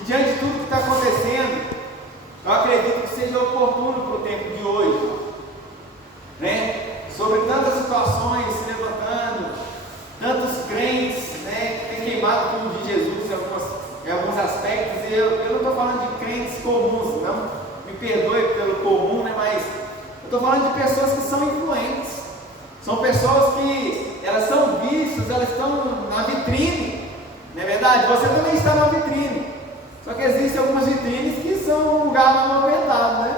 E diante de tudo que está acontecendo, eu acredito que seja oportuno para o tempo de hoje, né? Sobre tantas situações se levantando, tantos crentes, né, que têm queimado o nome de Jesus em alguns aspectos. E eu não estou falando de crentes comuns, não me perdoe pelo comum, né, mas eu estou falando de pessoas que são influentes. São pessoas que elas são vistas, elas estão na vitrine, não é verdade? Você também está na vitrine. Só que existem algumas vitrines que são um lugar movimentado, né?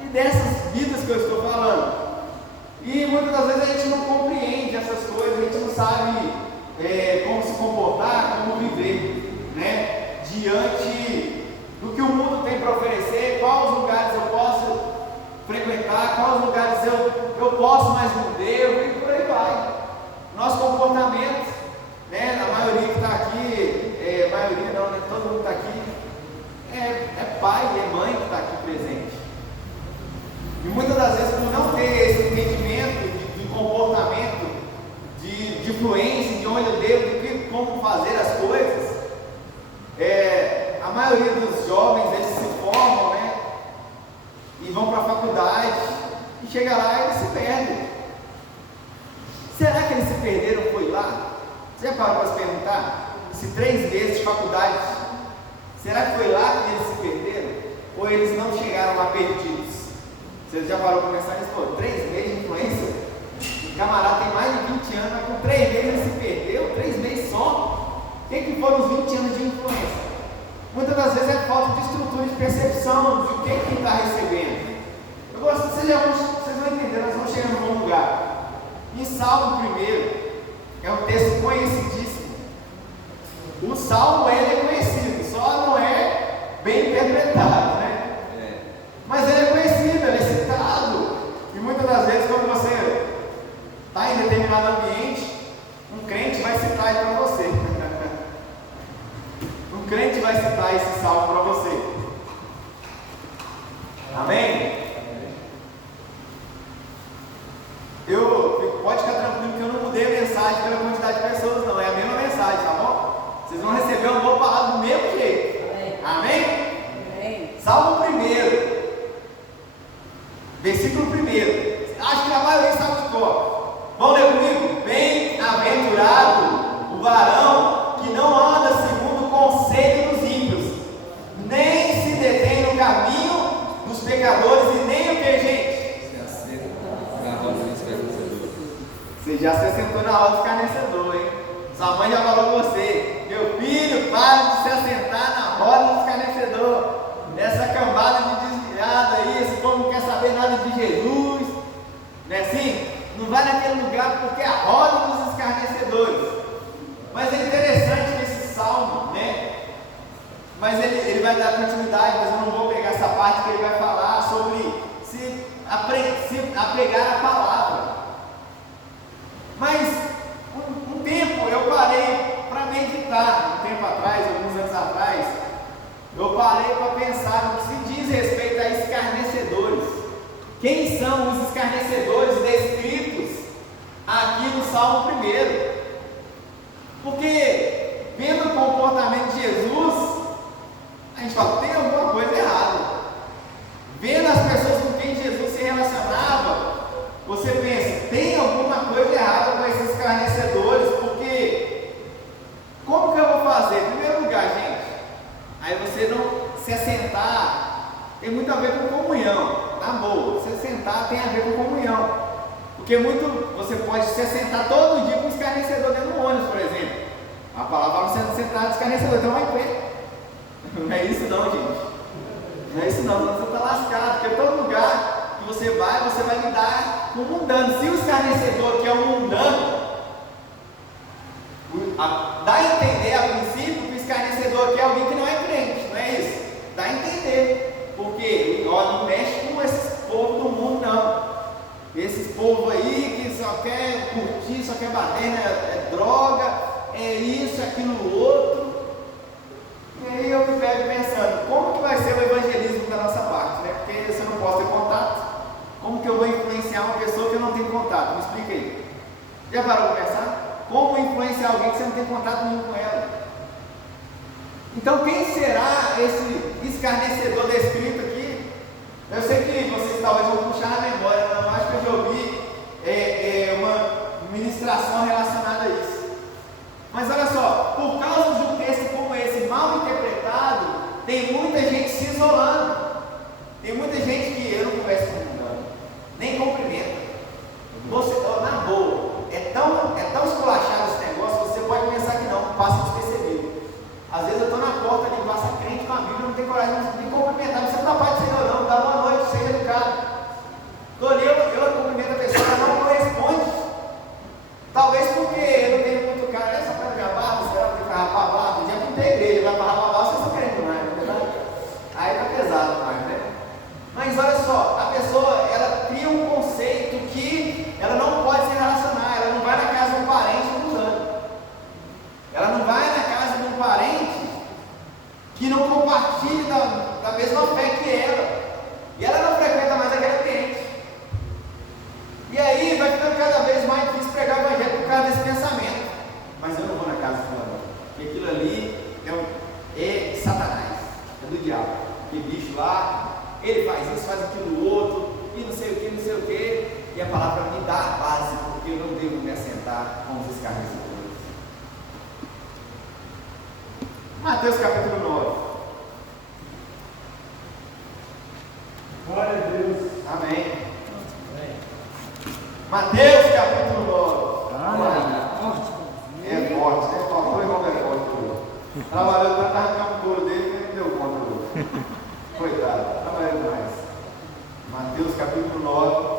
E dessas vidas que eu estou falando. E muitas das vezes a gente não compreende essas coisas, a gente não sabe como se comportar, como viver, né? Diante do que o mundo tem para oferecer, quais lugares eu posso frequentar, quais lugares eu posso, mas não devo, e por aí vai. Nosso comportamento, né? A maioria que está aqui, maioria não, né? Todo mundo está aqui, é pai, é mãe que está aqui presente. E muitas das vezes, por não ter esse entendimento de comportamento, de influência, de onde eu devo, de como fazer as coisas, a maioria dos jovens, eles se formam, né? E vão para a faculdade, e chega lá e eles se perdem. Será que eles se perderam, foi lá? Você já parou para se perguntar? Se 3 meses de faculdade, será que foi lá que eles se perderam? Ou eles não chegaram lá perdidos? Você já parou para pensar nisso? Pô, 3 meses de influência? O camarada tem mais de 20 anos, mas com 3 meses ele se perdeu? 3 meses só? O que foram os 20 anos de influência? Muitas das vezes é falta de estrutura de percepção de o que está recebendo. Eu gosto, vocês vão entender, nós vamos chegar no bom lugar. Em Salmo 1, é um texto conhecidíssimo. O Salmo ele é conhecido, só não é bem interpretado, né? Mas ele é conhecido, ele é citado. E muitas das vezes, quando você está em determinado ambiente, um crente vai citar ele para você. Um crente vai citar esse salmo para você. Amém? Pode ficar tranquilo que eu não mudei a mensagem pela quantidade de pessoas, não. É a mesma mensagem, tá bom? Vocês vão receber uma boa palavra do mesmo jeito. Amém? Amém? Salmo 1, versículo 1. Acho que a maioria sabe de cor. Vão ler comigo? Bem-aventurado o varão que não anda segundo o conselho dos ímpios, nem se detém no caminho dos pecadores, e nem o que, gente? Você já se assentou na roda do escarnecedor, hein? Sua mãe já falou com você: meu filho, para de se assentar na roda do escarnecedor. Essa cambada de desviado aí, esse povo não quer saber nada de Jesus, não é assim? Não vai naquele lugar porque é a roda dos escarnecedores. Mas é interessante esse salmo, né? Mas ele vai dar continuidade, mas eu não vou pegar essa parte que ele vai falar sobre se apegar a palavra. Mas um tempo eu parei para meditar, um tempo atrás, alguns anos atrás, eu parei para pensar no que se diz respeito a escarnecedores. Quem são os escarnecedores descritos aqui no Salmo 1? Porque, vendo o comportamento de Jesus, a gente fala, tem alguma coisa errada. Vendo as pessoas com quem Jesus se relacionava, você pensa, tem alguma coisa errada com esses escarnecedores, porque como que eu vou fazer? Em primeiro lugar, gente, aí você não se assentar, tem muito a ver com comunhão, na boa. Se sentar tem a ver com comunhão, porque você pode se assentar todo dia com um escarnecedor dentro do ônibus, por exemplo. A palavra fala você sentar de escarnecedor, então vai em pé. Não é isso não, gente. Não é isso não, você está lascado, porque todo lugar que você vai lidar com o mundano. Se o escarnecedor que é o mundano, dá a entender a princípio que o escarnecedor aqui é alguém que não é crente, não é isso? Dá a entender, porque não mexe com esses povos do mundo, não. Esses povos aí que só quer curtir, só quer bater, né? É droga, é isso, é aquilo outro. E aí eu me pego pensando, como que vai ser o evangelismo da nossa parte, né? Porque se eu não posso ter contato, como que eu vou influenciar uma pessoa que eu não tenho contato? Me explica aí. Já parou para pensar? Como influenciar alguém que você não tem contato nenhum com ela? Então quem será esse escarnecedor descrito aqui, eu sei que vocês talvez vão puxar na memória, não acho que eu já ouvi uma ministração relacionada a isso. Mas olha só, por causa de um texto como esse mal interpretado, tem muita gente se isolando. Tem muita gente que eu não converso com ninguém, nem cumprimenta. Você, na boa, é tão esculachado esse negócio, você pode pensar que não, passa despercebido. Às vezes eu estou na porta ali, passa crente com a Bíblia, não tem coragem de cumprimentar, não precisa da paz do Senhor não, dá boa noite, seja educado. Estou ali, eu cumprimento a pessoa, ela não corresponde. Talvez porque eu não tenho muito cara, essa cara de barba, será que vai rapar a barba? Já pintei a igreja, vai para rapar a barba, vocês estão querendo mais, não é verdade? Aí está pesado mais, né? Mas olha só, a pessoa, ela cria um conceito que ela não pode se relacionar, ela não vai na casa de um parente abusando. Ela não vai na casa de um parente que não compartilha da mesma fé que ela. E ela não frequenta mais aquele ambiente. E aí vai ficando cada vez mais difícil pregar o evangelho por causa desse pensamento. Mas eu não vou na casa de fulano, porque aquilo ali é Satanás, é do diabo. Aquele bicho lá, ele faz isso, faz aquilo outro, e não sei o que, não sei o que. E a palavra me dá a base, porque eu não devo me assentar com os escarnecedores. Mateus capítulo 9. Glória a Deus. Amém. Mateus capítulo 9. É forte, né? Faltou igual é forte. Trabalhando tanto, arrancando o couro dele, ele não deu conta hoje. Coitado, trabalhando mais. Mateus capítulo 9.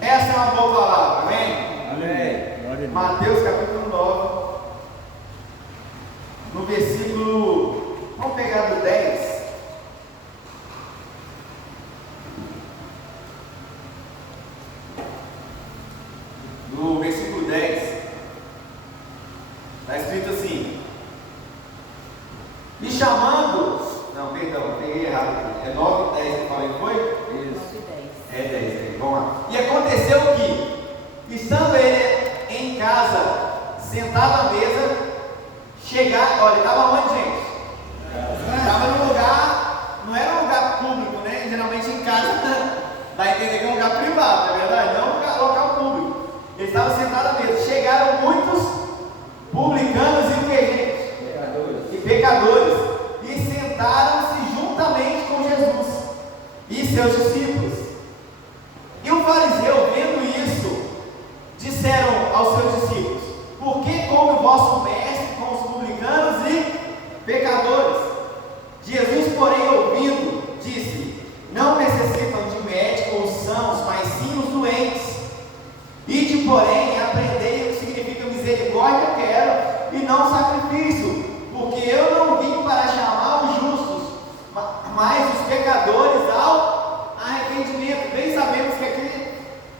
Essa é uma boa palavra, amém? Amém. Mateus capítulo 9. No versículo, vamos pegar do 10. No versículo 10, está escrito assim: me chamando, não, perdão, peguei errado aqui, é 9 e 10 que eu falei, foi? Isso. 9 e 10. É 10, vamos lá. E aconteceu que, estando ele em casa, sentado à mesa, olha, ele estava onde, gente? Estava num lugar, não era um lugar público, né? Geralmente em casa dá a entender que é um lugar privado, não é verdade? Não um local público. Ele estava sentado à mesa. Chegaram muitos publicanos e o que, gente? E pecadores. E sentaram-se juntamente com Jesus e seus discípulos. E o fariseu, vendo isso, disseram aos seus discípulos: por que come o vosso mestre com os publicanos e pecadores? Jesus, porém, ouvindo, disse: não necessitam de médico os sãos, mas sim os doentes. Ide, porém, aprendei o que significa misericórdia quero, e não sacrifício, porque eu não vim para chamar os justos, mas os pecadores ao arrependimento. Bem sabemos que aqui,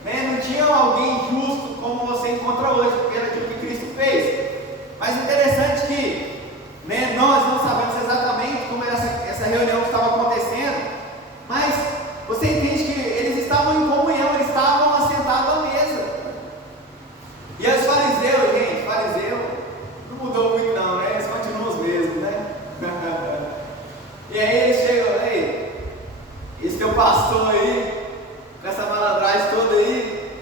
né, não tinha alguém justo como você encontra hoje, pelo aquilo que Cristo fez. Mas interessante que, né, nós não sabemos exatamente como era essa reunião que estava acontecendo, mas você entende que eles estavam em comunhão, eles estavam assentados à mesa. E os fariseus, gente, fariseu não mudou muito não, né? Eles continuam os mesmos, né? E aí eles chegam, ei, esse teu pastor aí, com essa malandragem toda aí,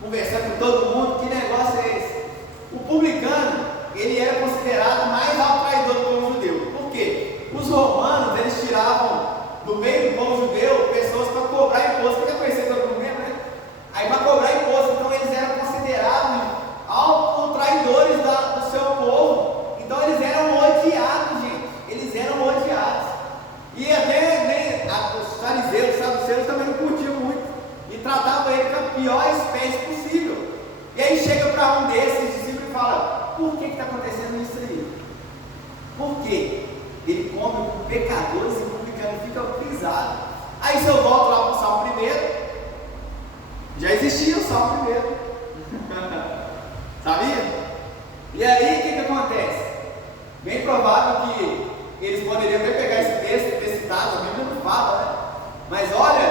conversando com todo mundo, que negócio é esse? O publicano, ele era considerado mais alto traidor do povo judeu. Por quê? Os romanos, eles tiravam do meio do povo judeu pessoas para cobrar imposto. Você já conheceu todo mundo mesmo, né? Aí para cobrar imposto, então eles eram considerados altos traidores do seu povo. Então eles eram odiados, gente. Eles eram odiados. E até os fariseus, os saduceus também não curtiam muito. E tratavam ele com a pior espécie possível. E aí chega para um desses discípulos e fala: por que está acontecendo isso aí? Por quê? Ele come com pecadores e publicanos, fica pisado. Aí se eu volto lá para o Salmo 1, já existia o Salmo 1. Sabia? E aí o que acontece? Bem provável que eles poderiam até pegar esse texto, ter citado, a Bíblia não fala, né? Mas olha,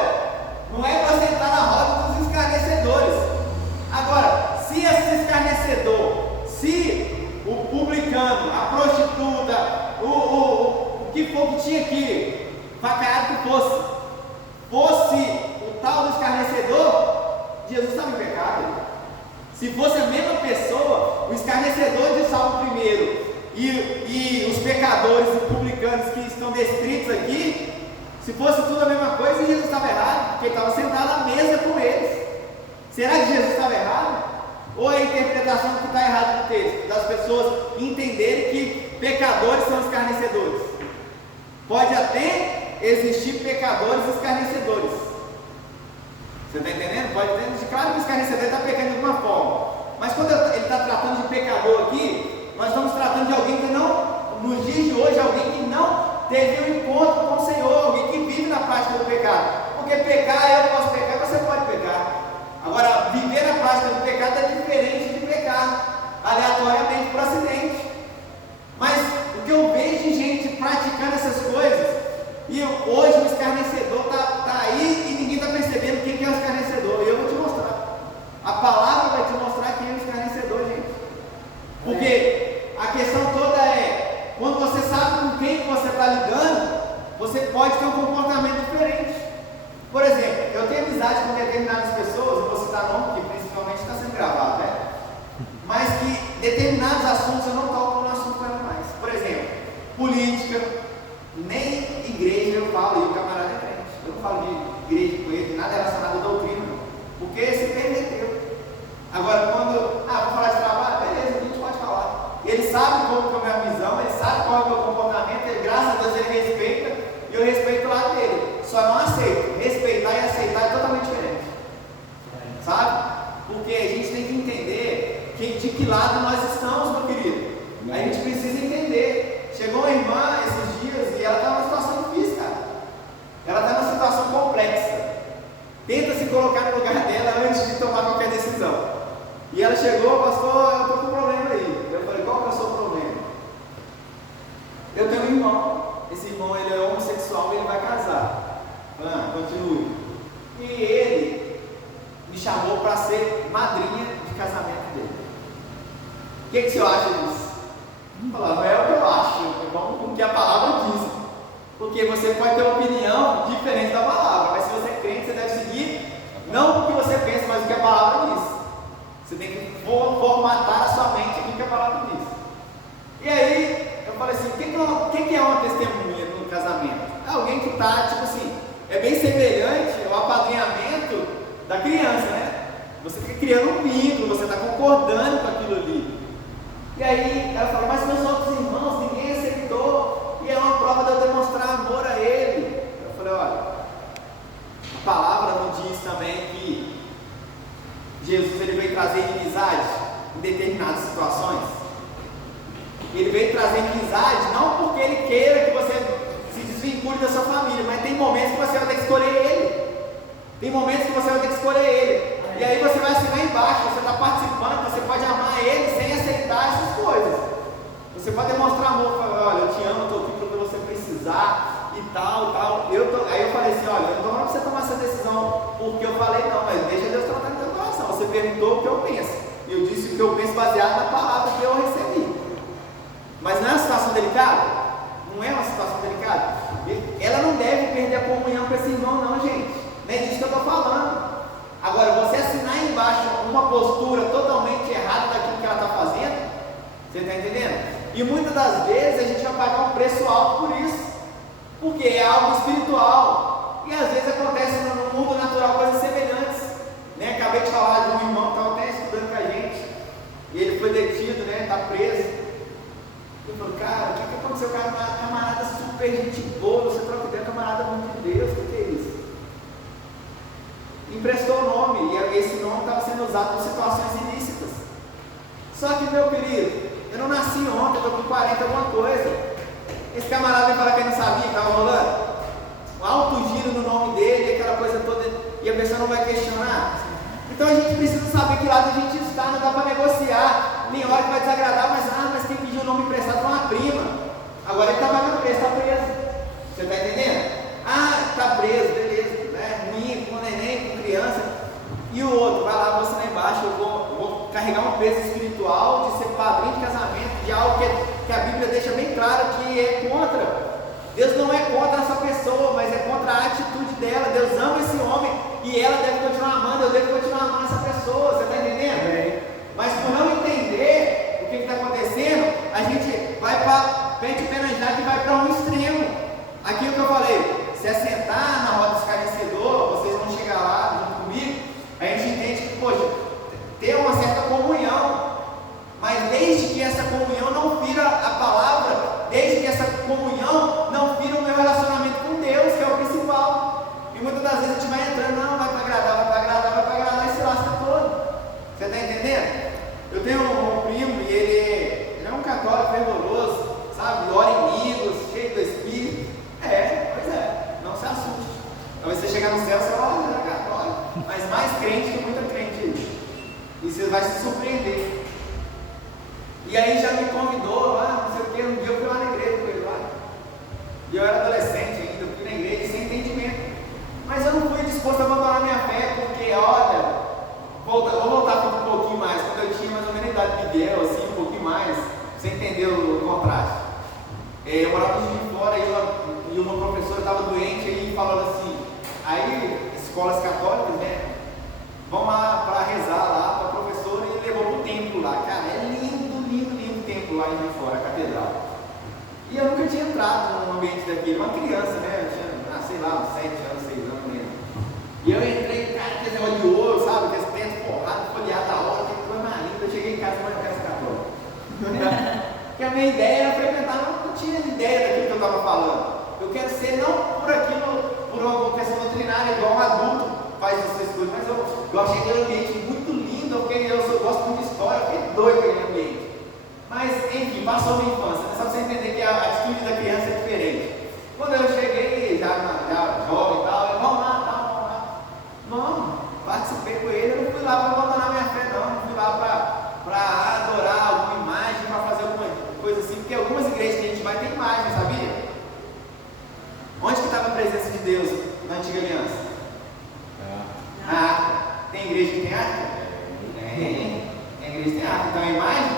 não é para sentar na roda dos escarnecedores. Agora, se esse escarnecedor, se o publicano, a prostituta, o que que for que tinha aqui, vacaiado que fosse o tal do escarnecedor, Jesus estava em pecado. Se fosse a mesma pessoa, o escarnecedor de Salmo primeiro e os pecadores e publicanos que estão descritos aqui, se fosse tudo a mesma coisa, Jesus estava errado, porque ele estava sentado à mesa com eles. Será que Jesus estava errado? Ou é a interpretação que está errada no texto, das pessoas entenderem que pecadores são escarnecedores? Pode até existir pecadores escarnecedores. Você está entendendo? Pode ter, claro que o escarnecedor está pecando de alguma forma. Mas quando ele está tratando de pecador aqui, nós estamos tratando de alguém que não, nos dias de hoje, alguém que não teve um encontro com o Senhor, alguém que vive na prática do pecado. Porque pecar, eu posso pecar, você pode pecar. Agora, viver na prática do pecado é diferente de pecar aleatoriamente por acidente. Mas o que eu vejo de gente praticando essas coisas, e hoje o escarnecedor está aí e ninguém está percebendo quem que é o escarnecedor. E eu vou te mostrar. A palavra vai te mostrar quem é o escarnecedor, gente. Porque a questão toda é, quando você sabe com quem você está lidando, você pode ter um comportamento diferente. Por exemplo, eu tenho amizade com determinadas pessoas, não vou citar nome, porque principalmente está sendo gravado, né? Mas que determinados assuntos eu não toco no assunto com ela mais. Por exemplo, política, nem igreja eu falo, e o camarada é crente. Eu não falo de igreja com ele, nada relacionado à doutrina, não. Porque se perverteu. Agora, quando, vou falar de trabalho, beleza, a gente pode falar. Ele sabe qual é a minha visão, ele sabe qual é o meu comportamento, ele, graças a Deus ele respeita, e eu respeito o lado dele. Só não aceito. Respeitar e aceitar é totalmente diferente. Sabe? Porque a gente tem que entender de que lado nós estamos, meu querido. A gente precisa entender. Chegou uma irmã esses dias e ela está numa situação difícil, cara. Ela está numa situação complexa. Tenta se colocar no lugar dela antes de tomar qualquer decisão. E ela chegou, pastor, eu estou com um problema aí. Eu falei, qual que é o seu problema? Eu tenho um irmão. Esse irmão ele é homossexual e ele vai casar. Continue. E ele me chamou para ser madrinha de casamento dele. O que você acha disso? Falava, é o que eu acho, vamos com o que a palavra diz. Porque você pode ter uma opinião diferente da palavra, mas se você é crente, você deve seguir não o que você pensa, mas o que a palavra diz. Você tem que formatar a sua mente aqui que a palavra diz. E aí, eu falei assim, o que é uma testemunha no casamento? É alguém que está, tipo assim, é bem semelhante ao apadrinhamento da criança, né? Você está criando um vínculo, você está concordando com aquilo ali. E aí ela falou, mas meus outros irmãos, ninguém aceitou, e é uma prova de eu demonstrar amor a ele. Eu falei, olha, a palavra não diz também que Jesus ele veio trazer inimizade em determinadas situações. Ele veio trazer inimizade não porque ele queira que você se desvincule da sua família, mas tem momentos que você vai ter que escolher ele. Tem momentos que você vai ter que escolher ele. E aí você vai assinar embaixo, você está participando, você pode amar ele sem aceitar essas coisas. Você pode demonstrar amor, falar, olha, eu te amo, eu estou aqui para o que você precisar e tal. Aí eu falei assim, olha, eu não estou falando para você tomar essa decisão porque eu falei não, mas deixa Deus tratar no teu coração. Você perguntou o que eu penso. E eu disse o que eu penso baseado na palavra que eu recebi. Mas não é uma situação delicada? Não é uma situação delicada? Ela não deve perder a comunhão com esse irmão, não, gente. Não é disso que eu estou falando. Agora, você assinar embaixo uma postura totalmente errada daquilo que ela está fazendo, você está entendendo? E muitas das vezes a gente vai pagar um preço alto por isso, porque é algo espiritual. E às vezes acontece no mundo natural coisas semelhantes. Né? Acabei de falar de um irmão que estava até estudando com a gente, e ele foi detido, né? Está preso. Eu falei, cara, o que aconteceu? O cara, camarada super gente boa, você troca ideia, camarada muito de Deus, o que é isso? Emprestou o nome, e esse nome estava sendo usado por situações ilícitas. Só que, meu querido, eu não nasci ontem, eu estou com 40 alguma coisa. Esse camarada veio falar que ele não sabia que estava rolando. Um alto giro no nome dele, aquela coisa toda, e a pessoa não vai questionar. Então a gente precisa saber que lado a gente está, não dá para negociar. Tem hora que vai desagradar, mas quem pediu o nome emprestado foi uma prima. Agora ele está pagando preço, está preso. Você está entendendo? Está preso, beleza, né? Ruim, com neném, com criança. E o outro, vai lá, você lá embaixo, eu vou carregar um peso espiritual de ser padrinho de casamento, de algo que a Bíblia deixa bem claro que é contra. dela. Deus ama esse homem e ela deve continuar amando, eu devo continuar amando essa pessoa, você está entendendo? Mas por não entender o que está acontecendo, a gente vai para pente pena e vai para um extremo. Aquilo que eu falei, se assentar na roda escarnecedor, vocês vão chegar lá junto comigo, a gente entende que, poxa, ter uma certa comunhão, mas desde que essa comunhão não fira a palavra, desde que essa comunhão não fira o meu relacionamento com Deus, que é o principal. E muitas das vezes a gente vai entrando, não, vai para agradar e se lasca todo. Você está entendendo? Eu tenho um primo e ele é um católico fervoroso, sabe? Ora em línguas, cheio do Espírito. Pois é, não se assuste. Talvez você chegar no céu, você vai olhar, é católico, mas mais crente que muita crente aí. E você vai se surpreender. E aí já me convidou lá, não sei o que, um dia eu fui lá na igreja com ele lá. E eu era adolescente ainda, eu fui na igreja sem entendimento. Mas eu não fui disposto a abandonar minha fé, porque, olha, vou voltar um pouquinho mais, quando eu tinha mais ou menos a idade de Miguel, assim, um pouquinho mais, você entendeu o contraste. Eu morava de fora e uma professora estava doente e falando assim, aí escolas católicas, né, vão lá para rezar lá para a professora e levou para o templo lá, cara, é lindo o templo lá de fora, a catedral. E eu nunca tinha entrado num ambiente daquele, uma criança, né, eu tinha, sei lá, uns 7 anos, 6 anos mesmo. E eu entrei, cara, aquele negócio de ouro, sabe, aqueles tempos porrada, folheado da hora, que coisa mais linda, eu cheguei em casa e falei, eu quero ser católico. Porque a minha ideia era frequentar, não tinha ideia daquilo que eu estava falando. Eu quero ser não por aquilo, por uma questão doutrinária, igual um adulto faz essas coisas, mas eu achei aquele ambiente muito lindo, porque eu gosto muito de história, eu fiquei doido aquele ambiente. Mas, enfim, passou a minha infância, é só você entender que a atitude da criança é diferente. Quando eu cheguei, já jovem e tal, eu, vamos lá. Não, participei com ele, eu não fui lá para abandonar minha fé, não fui lá para adorar alguma imagem, para fazer alguma coisa assim, porque algumas igrejas que a gente vai ter imagem, sabia? Onde que estava a presença de Deus na antiga aliança? Na arca. Tem igreja que tem arca? Tem igreja que tem arca. Então a imagem?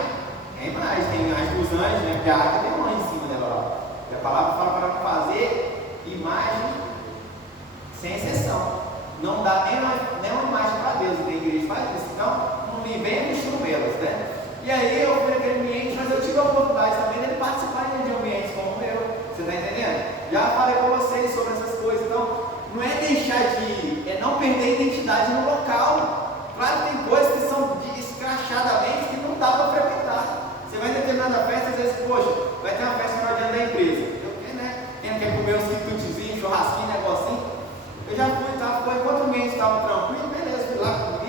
É imagem. Tem a imagem dos anjos, né? Porque a arca tem um anjo em cima dela lá. E a palavra fala para fazer imagem sem exceção. Não dá nem uma imagem para Deus. Tem igreja que faz isso. Então, não me venha com churumelas, né? E aí eu fui naquele ambiente, mas eu tive a oportunidade também de participar de ambientes como o meu. Você está entendendo? Já falei com vocês sobre essas coisas. Então, não é deixar de ir, é não perder a identidade no local. Claro que tem coisas que são escrachadamente que não dá para frequentar. Você vai em determinada festa, às vezes, poxa, vai ter uma festa no dia da empresa. Eu, né? Quer comer uns quitutezinhos, churrasquinho, negocinho. Eu já fui, foi enquanto o ambiente estava tranquilo, beleza, fui lá com o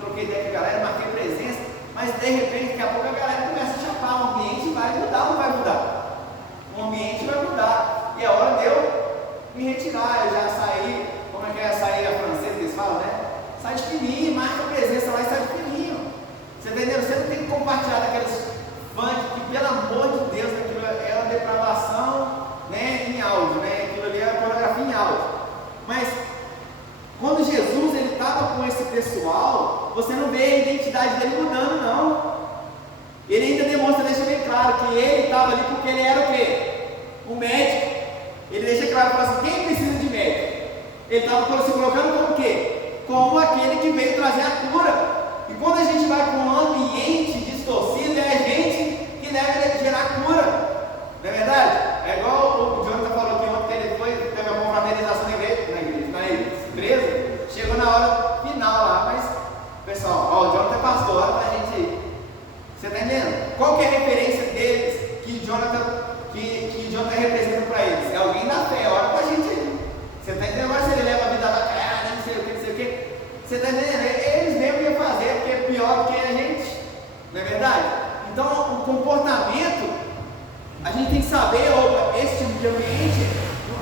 troquei ideia com a galera, marquei presença. Mas de repente, daqui a pouco a galera começa a chapar, o ambiente vai mudar ou não vai mudar? O ambiente vai mudar. E é hora de eu me retirar. Eu já saí, como é que é sair a francesa que eles falam, né? Sai de fininho, marca a presença lá e sai de fininho. Você entendeu? Você não tem que compartilhar daqueles fãs que, pelo amor de Deus, aquilo é uma depravação, né, em áudio, né? Aquilo ali é pornografia em áudio. Mas quando Jesus ele estava com esse pessoal, você não vê a identidade dele mudando, não. Ele ainda demonstra, deixa bem claro, que ele estava ali porque ele era o quê? O médico. Ele deixa claro, fala assim, quem precisa de médico? Ele estava se colocando como o quê? Como aquele que veio trazer a cura. E quando a gente vai para um ambiente distorcido, é a gente que deve gerar cura. Não é verdade? É igual o Jonathan falou que ontem ele teve uma confraternização na empresa, chegou na hora final lá, mas, pessoal, ó, o Jonathan é pastor, olha pra gente, você está entendendo? Qual que é a referência deles que Jonathan representa para eles? É alguém da fé, olha pra gente, você está entendendo? Agora se ele leva a vida da cara, não sei o que, você está entendendo? Eles mesmo iam fazer, porque é pior do que a gente, não é verdade? Então, o comportamento, a gente tem que saber, opa, esse tipo de ambiente,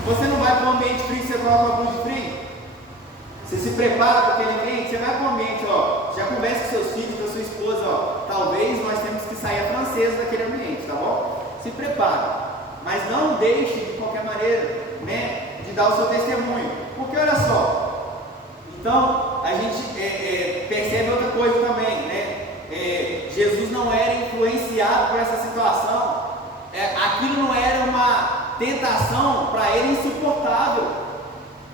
você não vai para um ambiente frio, você coloca uma blusa de frio. Você se prepara para aquele ambiente, você vai para o ambiente, ó, já conversa com seus filhos, com a sua esposa, ó, talvez nós temos que sair a francesa daquele ambiente, tá bom? Se prepara, mas não deixe de qualquer maneira, né, de dar o seu testemunho, porque olha só, então a gente percebe outra coisa também, né, Jesus não era influenciado por essa situação, aquilo não era uma tentação para ele insuportável.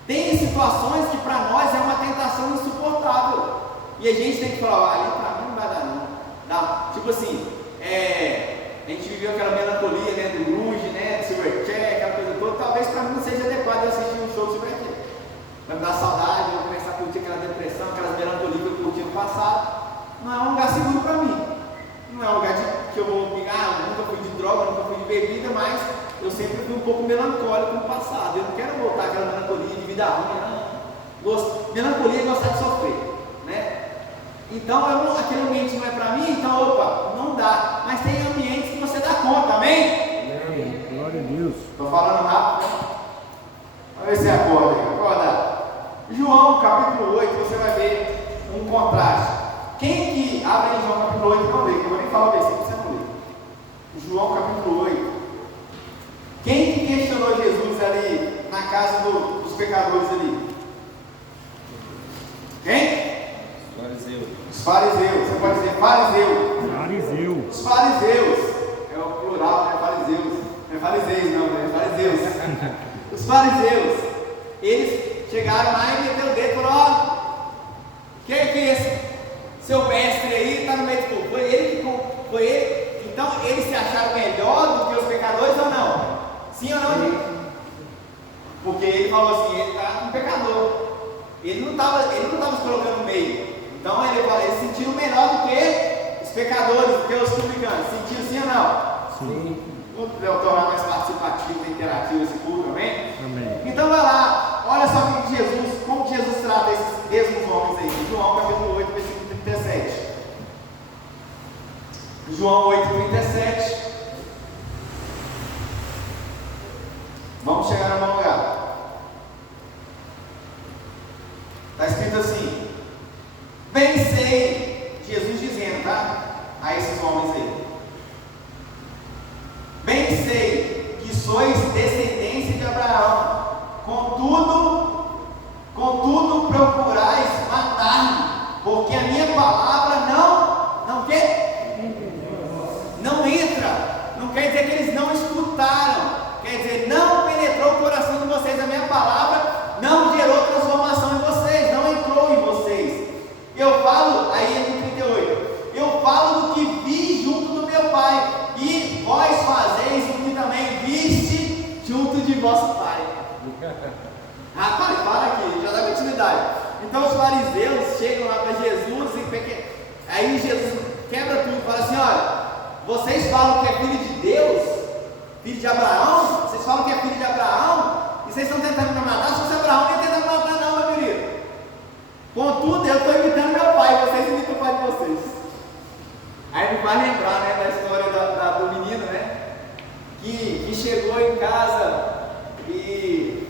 Tem situações que para nós é uma tentação insuportável. E a gente tem que falar, ali para mim não vai dar não. Não. Tipo assim, a gente viveu aquela melancolia, né, do grunge, né, do Silverchair, aquela coisa toda. Talvez para mim não seja adequado eu assistir um show do Silverchair. Vai me dar saudade, eu vou começar a curtir aquela depressão, aquelas melancolias que eu curti no passado. Não é um lugar seguro para mim. Não é um lugar que eu vou ligar, eu nunca fui de droga, nunca fui de bebida, mas eu sempre fui um pouco melancólico no passado. Eu não quero voltar àquela melancolia de vida ruim, não. Melancolia é gostar de sofrer, né? Então, aquele ambiente não é para mim, então, opa, não dá. Mas tem ambientes que você dá conta, amém? Amém. Glória a Deus. Estou falando rápido, né? Vamos ver se acorda aí, acorda. João capítulo 8, você vai ver um contraste. Quem que abre em João capítulo 8 não lê, que eu vou nem falar o versículo, você não lê. João capítulo 8. Quem que questionou Jesus ali na casa dos pecadores ali? Quem? Os fariseus. Você pode dizer fariseu. Fariseu. Os fariseus. É o plural, né? Fariseus. Não é fariseus não, né? É fariseus. Os fariseus. Eles chegaram lá e meteram o dedo e falaram, ó, que é esse? Seu mestre aí está no meio do povo. Foi ele que foi ele. Então eles se acharam melhor do que os pecadores ou não? Sim ou não, gente? Porque ele falou assim, ele está um pecador. Ele não estava se colocando no meio. Então eles sentiram melhor do que os pecadores, do que os publicanos. Sentiram sim ou não? Sim. Vamos tornar mais participativo e interativo esse culto, amém? Amém. Então vai lá, olha só como Jesus trata esses mesmos homens aí. João capítulo 8, versículo 37. João 8, 37. Vamos chegar no bom lugar. Está escrito assim: bem sei, Jesus dizendo, tá? A esses homens aí. Bem sei que sois descendência de Abraão, contudo procurais matar-me, porque a minha palavra não entra. Não quer dizer que eles não escutaram, quer dizer, não penetrou o coração de vocês, a minha palavra não gerou transformação em vocês, não entrou em vocês. Eu falo, aí no 38, eu falo do que vi junto do meu Pai, e vós fazeis o que também viste junto de vosso Pai. Rapaz, para aqui, já dá continuidade. Então os fariseus chegam lá para Jesus e aí Jesus quebra tudo e fala assim, olha, vocês falam que é filho de Deus, filho de Abraão, vocês falam que é filho de Abraão, e vocês estão tentando me matar. Se fosse Abraão, nem tentando me matar não, meu querido. Contudo, eu estou imitando meu pai, vocês imitam o pai de vocês. Aí me vai lembrar, né, da história do menino, né, que chegou em casa e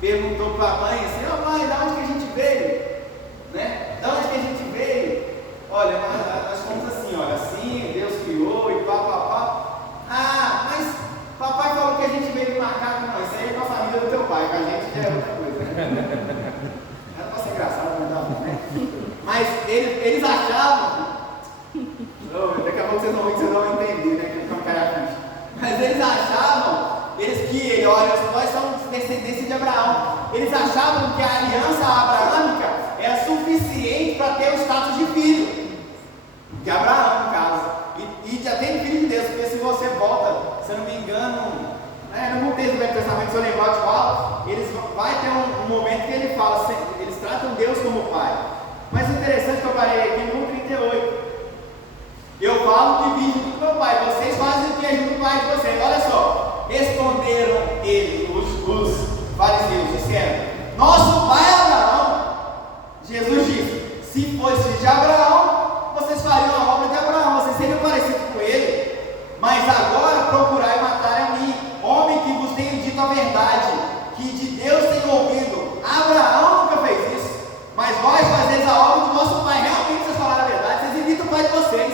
perguntou para a mãe assim, ó mãe, da onde que a gente veio? Né? Da onde que a gente veio? Olha, nós fomos assim, olha, assim, Deus criou e pá. Ah, mas papai falou que a gente veio de macaco. Não, isso aí é com a família do teu pai, com a gente já é outra coisa, né? Não pode ser engraçado, mas não, né? Mas eles achavam, daqui a pouco vocês não vão entender, né? Que eles estão caracudos. Mas eles achavam, olha, nós somos descendência de Abraão. Eles achavam que a aliança abraâmica era suficiente para ter o status de filho de Abraão, no caso, e já tem filho de Deus, porque se você volta, se eu não me engano, no texto do Velho Testamento, se eu lembrar, eu te falo, vai ter um momento que ele fala, eles tratam Deus como pai. Mas o interessante que eu parei aqui no 38, eu falo que vi junto com meu pai, vocês fazem o que é junto com o pai de vocês. Olha só, responderam ele, os fariseus, disseram, nosso pai é Abraão. Jesus disse, se fosse de Abraão, vocês fariam a obra de Abraão, vocês seriam parecidos com ele. Mas agora procurai matar a mim, homem que vos tenho dito a verdade, que de Deus tenho ouvido. Abraão nunca fez isso, mas vós fazeis a obra do vosso pai. Realmente vocês falaram a verdade, vocês imitam o pai de vocês.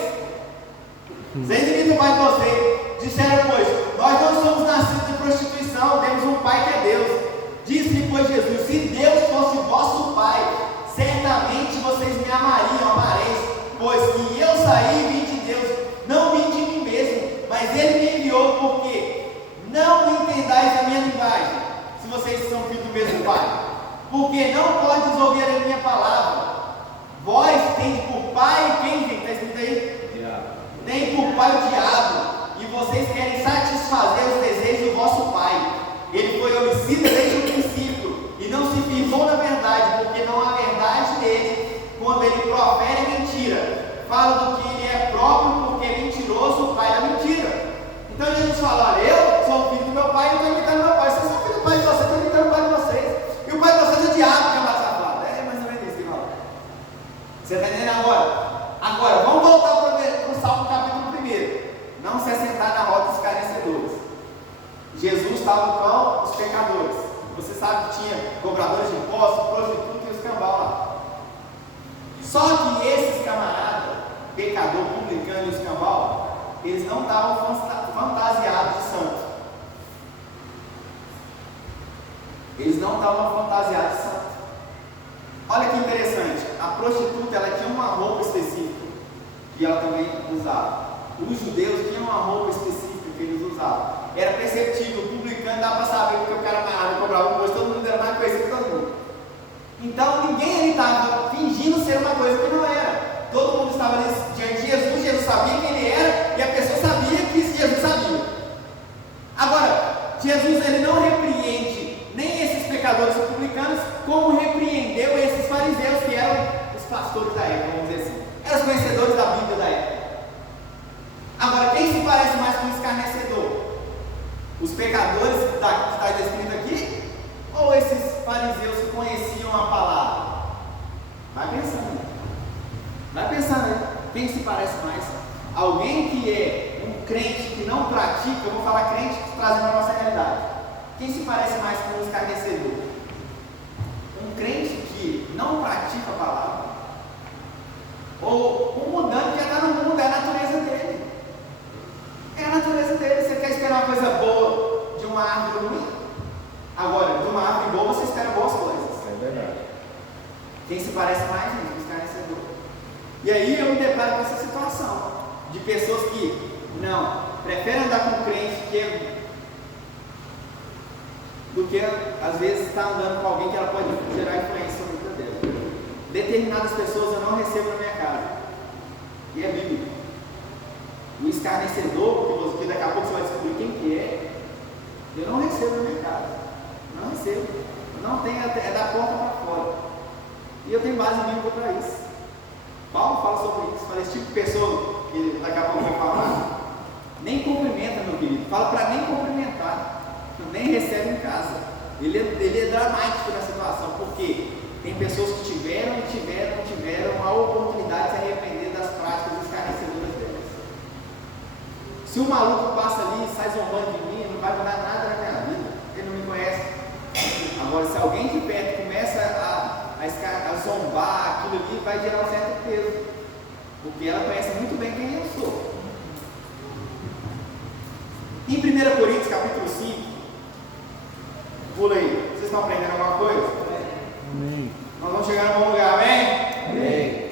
Vocês imitam o pai de vocês. Disseram, pois, nós não somos nascidos de prostituição, temos um pai que é Deus. Disse-lhe, pois, Jesus, se Deus fosse vosso pai, certamente vocês me amareis, pois que eu saí e vim de Deus, não vim de mim mesmo, mas Ele me enviou, porque não entendais a minha linguagem, se vocês são filhos do mesmo pai. porque não podes ouvir a minha palavra. Vós tendes por pai quem, gente? Está escrito aí? Diabo. Tem por pai o diabo, e vocês querem satisfazer os desejos do vosso pai. Ele foi homicida desde o princípio, e não se firmou na verdade, porque não há verdade nele. Quando ele profere mentira, fala do que ele é próprio, porque é mentiroso, o pai da mentira. Então Jesus fala: olha, eu sou o filho do meu pai, eu estou imitando meu pai. Vocês são filho do pai de vocês, eu estou imitando o pai de vocês. E o pai de vocês é o diabo, que é mais safado. É mais ou menos isso que fala. Você está entendendo agora? Agora, vamos voltar para o Salmo capítulo 1. Não se assentar na roda dos escarnecedores. Jesus estava com os pecadores. Você sabe que tinha cobradores de impostos, prostitutas e os cambal lá. Só que esses camaradas, pecador, publicano e os cambal, eles não estavam fantasiados de santo. Eles não estavam fantasiados de santo. Olha que interessante, a prostituta ela tinha uma roupa específica que ela também usava. Os judeus tinham uma roupa específica que eles usavam. Era perceptível, o publicano dá para saber porque o cara amarrado cobrava imposto, todo mundo era mais conhecido que todo mundo. Então ninguém estava fingindo ser uma coisa que não era. Todo mundo estava ali diante de Jesus, Jesus sabia quem ele era e a pessoa sabia que Jesus sabia. Agora, Jesus ele não repreende nem esses pecadores publicanos, como repreendeu esses fariseus que eram os pastores da época, vamos dizer assim. Eram os conhecedores da Bíblia da época. Agora, quem se parece mais com o escarnecedor? Os pecadores que está descrito aqui? Ou esses fariseus que conheciam a palavra? Vai pensando. Vai pensando aí. Quem se parece mais? Alguém que é um crente que não pratica, eu vou falar crente trazendo a nossa realidade. Quem se parece mais com o escarnecedor? Um crente que não pratica a palavra? Ou um mudante que já está no mundo, é a natureza dele. É a natureza dele. Você quer esperar uma coisa boa de uma árvore ruim? Agora, de uma árvore boa você espera boas coisas. É verdade. Quem se parece mais, gente? O escarnecedor. E aí eu me deparo com essa situação de pessoas que não preferem andar com um crente do que às vezes estar andando com alguém que ela pode gerar influência sobre a vida dela. Determinadas pessoas eu não recebo na minha casa. E é bíblico. O escarnecedor, que daqui a pouco você vai descobrir quem que é, eu não recebo na minha casa. Não recebo. Eu não tenho, é da porta para fora. E eu tenho base bíblica para isso. Paulo fala sobre isso. Fala esse tipo de pessoa que daqui a pouco vai falar. Nem cumprimenta, meu querido. Fala para nem cumprimentar. Nem recebe em casa. Ele é dramático na situação, porque tem pessoas que tiveram a oportunidade de se arrepender das práticas escarnecedoras delas. Se um maluco passa ali e sai zombando de mim, não vai mudar nada na minha vida. Ele não me conhece. Agora, se alguém de perto começa a zombar, aquilo ali vai gerar um certo peso. Porque ela conhece muito bem quem eu sou. Em 1 Coríntios capítulo 5, pula aí. Vocês estão aprendendo alguma coisa? Amém. Nós vamos chegar num bom lugar, amém? Amém.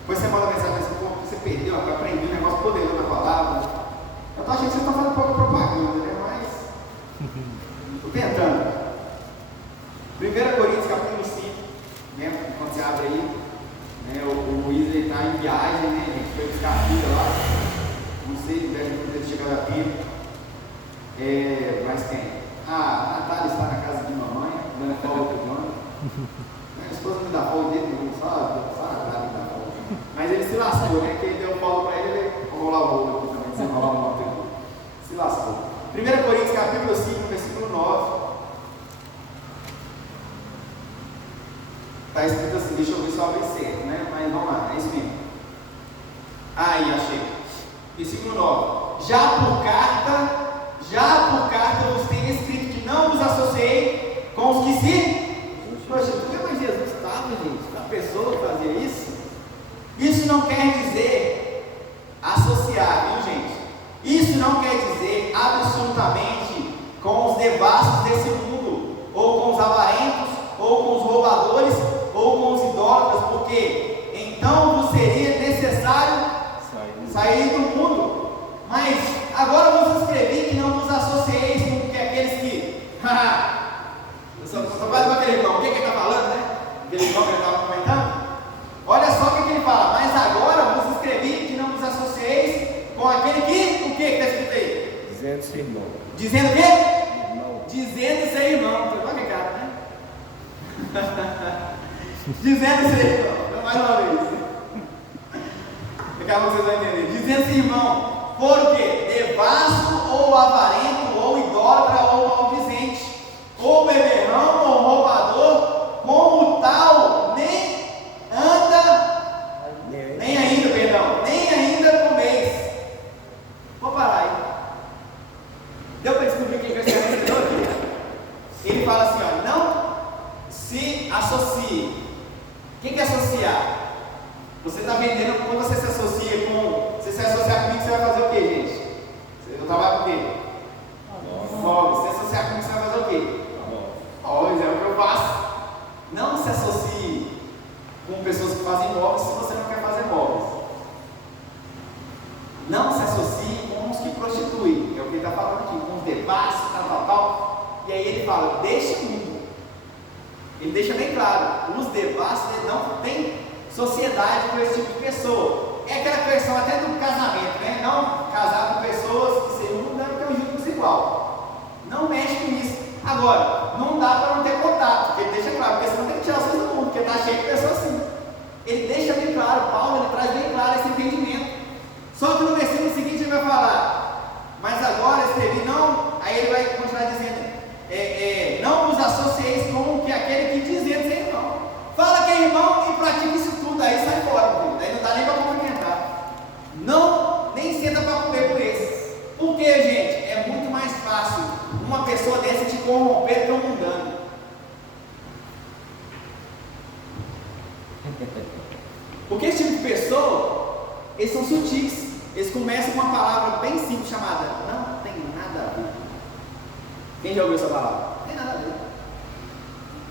Depois você manda mensagem assim, pô, você perdeu, eu aprendi um negócio poderoso da palavra. Eu tô achando que vocês estão fazendo pouca propaganda, né? Mas estou tentando. 1 Coríntios capítulo 5, né? Quando você abre aí, né? O Wesley está em viagem, né? A gente foi buscar a filha lá. Não sei, deve ter chegado a tempo. Mas quem? A Natália está na casa de mamãe, dando folga para o João. A esposa me dá folga dele, não sabe? Só a Natália me dá folga. Mas ele se lascou, né? Quem deu folga para ele, vou rolar o rolo aqui também, desenrolar o moto aqui. Se lascou. 1 Coríntios capítulo 5, versículo 9. Está escrito assim, deixa eu ver se eu abri certo, né? Mas vamos lá, é isso mesmo. Aí, achei. Versículo 9. Já por carta vos tenho escrito que não vos associei com os que se prostituem. Mas Jesus estava, gente, a pessoa fazia isso. Isso não quer dizer associar, viu, gente? Isso não quer dizer absolutamente com os devassos desse mundo, ou com os avarentos, ou com os roubadores, ou com os idólatras, porque então vos seria necessário sair do mundo. Mas agora vos escrevi que não vos associeis com aqueles que eu só quase com aquele irmão. ser irmão. Dizendo o quê? Irmão. Dizendo ser irmão. Olha que cara, né? Dizendo ser irmão. Então, mais uma vez. Daqui a pouco vocês vão entender. Dizendo ser irmão. Por o quê? Devasso, ou avarento, ou idólatra, ou maldizente, ou beberrão, ou roubador, como tal, nem ainda comeis. Vou parar aí. Deu para descobrir o que esse cara ensinou aqui? Ele fala assim, ó, não se associe. O que é associar? Você está vendendo, quando você se associa com. Você se associar comigo, você vai fazer o quê, gente? Você trabalha com o quê? Móveis. Se associar comigo, você vai fazer o quê? Móveis, é o que eu faço. Não se associe com pessoas que fazem móveis se você não quer fazer móveis. Não se associe com os que prostituem. É o que ele está falando aqui, com os devassos, tal. E aí ele fala, deixa comigo. Ele deixa bem claro, os devassos não tem sociedade com esse tipo de pessoa. É aquela questão até do casamento, né? Não casar com pessoas que segundo não tem um jugo desigual. Não mexe com isso. Agora, não dá para não ter contato, porque ele deixa claro, porque senão tem que tirar vocês do mundo, porque está cheio de pessoas assim. Ele deixa bem claro, Paulo ele traz bem claro esse entendimento. Só que no versículo seguinte ele vai falar, mas agora escrevi, não, aí ele vai continuar dizendo, não vos associeis com que aquele que dizendo ser irmão. Fala que é irmão e pratica isso tudo, aí sai fora, filho. Daí não dá nem para cumprimentar. Não, nem senta para comer com esses. Por quê, gente? É muito mais fácil uma pessoa dessa te corromper do que um mundano. Porque esse tipo de pessoa, eles são sutis. Eles começam com uma palavra bem simples chamada não tem nada a ver. Quem já ouviu essa palavra? Não tem nada a ver.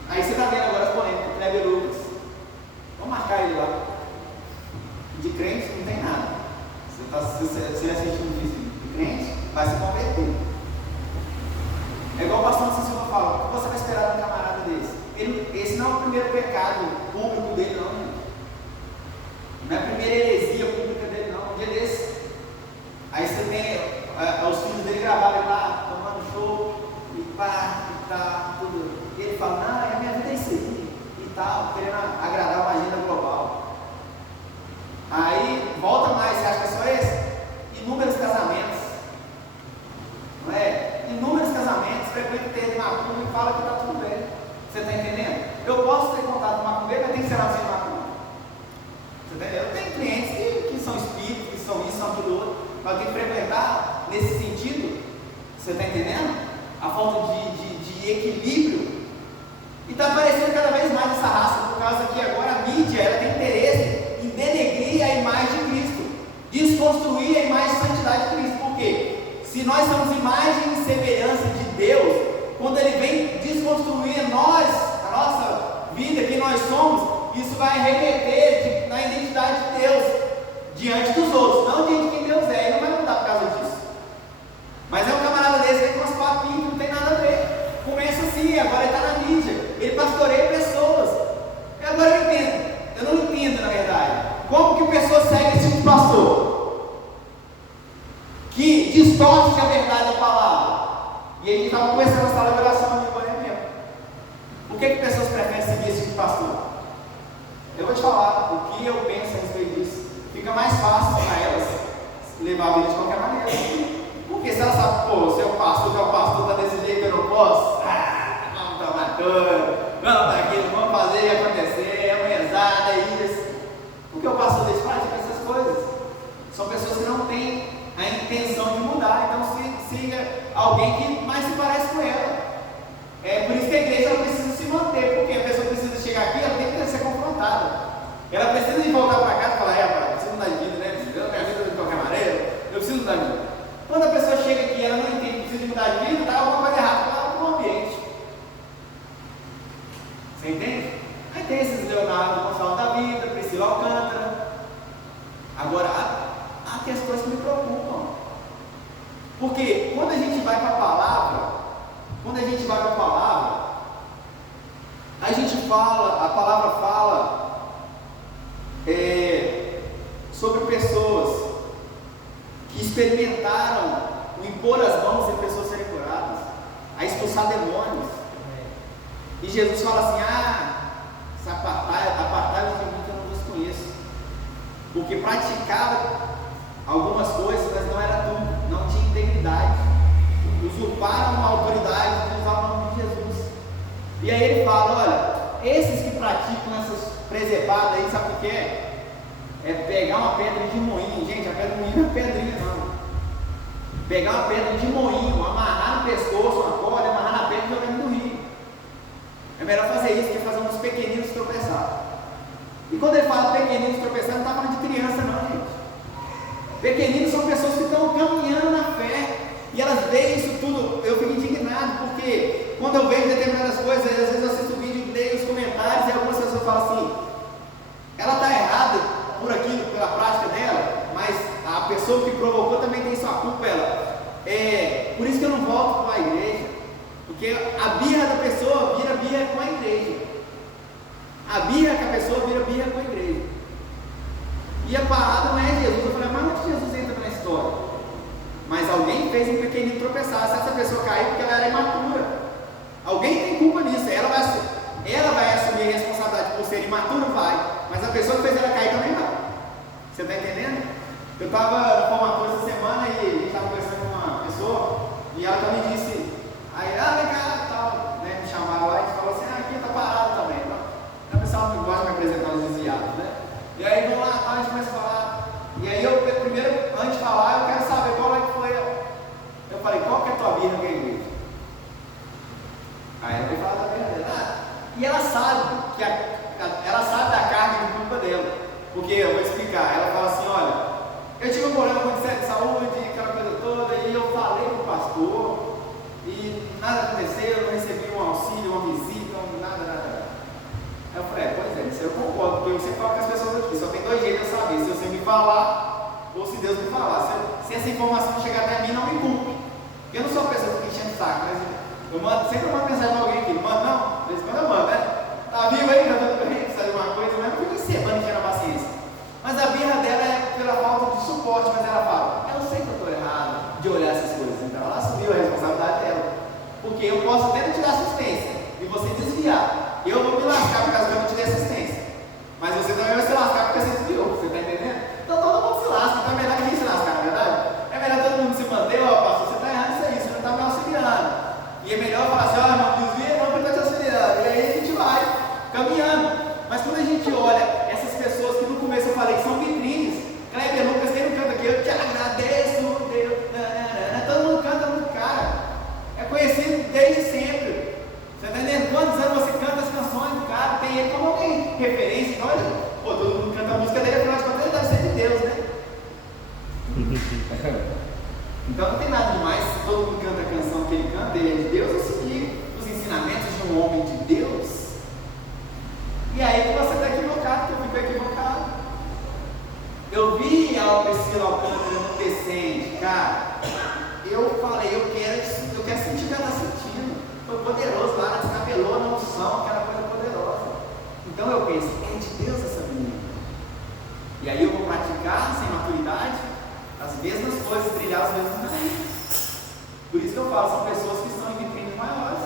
Aí você está vendo agora as polêmicas, Kleber Lucas. Vamos marcar ele lá. De crente não tem nada. Se você assistir um vídeo de crente, vai se converter. É igual o pastor Cecília fala, o que você vai esperar de um camarada desse? Esse não é o primeiro pecado público dele, não, gente. Não é a primeira heresia pública dele, não. Um dia desse. Aí você tem os filhos dele gravados lá, tomando show, e pá, e tal, tudo. E ele fala, não, a minha vida é isso aí, e tal, querendo agradar uma agenda global. Aí, volta mais, você acha que é só esse? Inúmeros casamentos. Não é? Inúmeros casamentos, frequenta o terreiro de macumba e fala que está tudo bem. Você está entendendo? Eu posso ter contato com macumbeiro, mas tem que ser nascido macumba. Você está entendendo? Eu tenho clientes que são espíritos, que são isso, são aquilo outro, mas tem que frequentar nesse sentido. Você está entendendo? A falta de equilíbrio. E está aparecendo cada vez mais essa raça, por causa que agora a mídia ela tem interesse em denegrir a imagem de Cristo, desconstruir a imagem de santidade de Cristo. Por quê? Se nós somos imagem e semelhança de Deus, quando Ele vem desconstruir nós, a nossa vida, quem nós somos, isso vai remeter na identidade de Deus diante dos outros, não diante de quem Deus é. Ele não vai mudar por causa disso. Mas é um camarada desse que tem uns papinhos que não tem nada a ver. Começa assim, agora ele está na mídia, ele pastoreia pessoas. E agora eu não entendo na verdade, como que pessoa segue esse tipo de pastor? Que distorce a verdade da palavra. E a gente estava conversando essa oração de manhã mesmo. Por que pessoas preferem seguir esse tipo de pastor? Eu vou te falar o que eu penso a respeito disso. Fica mais fácil para elas levar a vida de qualquer maneira. Porque se ela sabe, pô, se é o pastor, que é o pastor, está desse jeito, eu não posso. Vamos tomar tudo, vamos para aquilo, vamos fazer acontecer, é mesada, é isso. Porque o pastor deles pratica essas coisas. São pessoas que não têm a intenção de mudar, então siga alguém que mais se parece com ela. É por isso que a igreja ela precisa se manter, porque a pessoa precisa chegar aqui, ela tem que ser confrontada. Ela precisa de voltar para casa e falar, rapaz, eu preciso mudar de vida, né? Eu minha vida de qualquer maneira, eu preciso mudar de vida. Quando a pessoa chega aqui e ela não entende que precisa de mudar de vida, está alguma coisa errada com o ambiente. Você entende? Aí tem esses Leonardo Gonçalves da vida, Priscila Alcântara. Agora, há questões que me preocupam. Porque quando a gente vai para a palavra, a palavra fala sobre pessoas que experimentaram o impor as mãos e expulsar demônios. E Jesus fala assim: apartai-vos de mim que eu não vos conheço. Porque praticava algumas coisas, mas não era tudo, não tinha integridade. Usurparam a autoridade de usar o nome de Jesus. E aí ele fala: olha, esses que praticam essas presepadas aí, sabe o que é? É pegar uma pedra de moinho. Gente, a pedra de moinho não é pedrinha, não. Pegar uma pedra de moinho, amarrar no pescoço, uma corda, amarrar na pedra e jogar no rio. É melhor fazer isso que fazer uns pequeninos tropeçar. E quando ele fala pequeninos tropeçar, não está falando de criança, não, gente. Pequeninos são pessoas que estão caminhando na fé. E elas veem isso tudo. Eu fico indignado, porque quando eu vejo determinadas coisas, às vezes eu assisto o vídeo, leio os comentários, e algumas pessoas falam assim: ela está errada por aquilo, pela prática dela, mas a pessoa que provocou também tem sua culpa. Por isso que eu não volto para a igreja, porque a birra da pessoa vira birra com a igreja. A birra que a pessoa vira birra com a igreja. E a parada não é Jesus. Eu falei: mas onde Jesus entra na história? Mas alguém fez um pequenino tropeçar. Se essa pessoa caiu porque ela era imatura, alguém tem culpa nisso. Ela vai assumir a responsabilidade por ser imatura, vai. Mas a pessoa que fez ela cair também vai. Você está entendendo? Eu estava na formatura essa semana e a gente estava conversando com uma pessoa e ela também disse: aí, vem cá, tal, né? Me chamaram lá e a gente falou assim: aqui está parado também. A pessoa não gosta de me apresentar os desviados, né? E aí vamos lá, a gente começa a falar. E aí eu primeiro, antes de falar, eu quero saber qual é que foi. Eu falei: qual que é a tua birra com a igreja? Aí ela veio falar da birra dela. E ela sabe que ela sabe da carga de culpa dela. Porque eu vou explicar. Ela fala assim: olha, eu tive um problema muito sério de saúde, aquela coisa toda, e eu falei com o pastor, e nada aconteceu, eu não recebi um auxílio, uma visita, nada. Aí eu falei: pois é, isso eu concordo, porque eu sempre falo com as pessoas aqui, só tem dois jeitos de eu saber, se você me falar, ou se Deus me falar. Se essa informação chegar até mim, não me culpe. Eu não sou a pessoa que fica enchendo o saco, mas sempre mando mensagem pra alguém aqui: manda não? De vez em quando eu mando, né? Tá vivo aí, já tô bem, precisa de uma coisa, mas não fica encebando, enchendo a paciência. Mas a birra dela é pela falta de suporte, mas ela fala: eu sei que eu estou errado de olhar essas coisas. Então ela assumiu a responsabilidade dela. Porque eu posso até não te dar assistência e você desviar. Eu vou me lascar por causa que eu não te dei assistência. Mas você também vai se lascar porque você desviou. Você está entendendo? Então todo mundo se lasca. Então é melhor que a gente se lascar, não é verdade? É melhor todo mundo se manter: ó, pastor, você está errado isso aí, você não está me auxiliando. E é melhor falar assim: ó, irmão, desvia, não, porque eu estou te auxiliando. E aí a gente vai caminhando. Mas quando a gente olha essas pessoas que no começo eu falei que são vitrines, Kleber Lucas, quem não canta aqui, eu te agradeço, Deus, todo mundo canta no cara, é conhecido desde sempre. Você está entendendo? Quantos anos você canta as canções do cara, tem ele como alguém referência, então ele, todo mundo canta a música dele, afinal de contas ele deve ser de Deus, né? Então não tem nada demais, se todo mundo canta a canção que ele canta, ele é de Deus, eu seguir os ensinamentos de um homem de Deus. E aí que você está equivocado, que eu fico equivocado. Eu vi a Priscila Alcântara no Descende, cara. Eu falei: eu quero sentir o que ela está sentindo. Foi poderoso lá, ela descabelou na unção, aquela coisa poderosa. Então eu penso: é de Deus essa menina. E aí eu vou praticar sem maturidade as mesmas coisas, trilhar os mesmos caminhos. Por isso que eu falo: são pessoas que estão em vitrines maiores.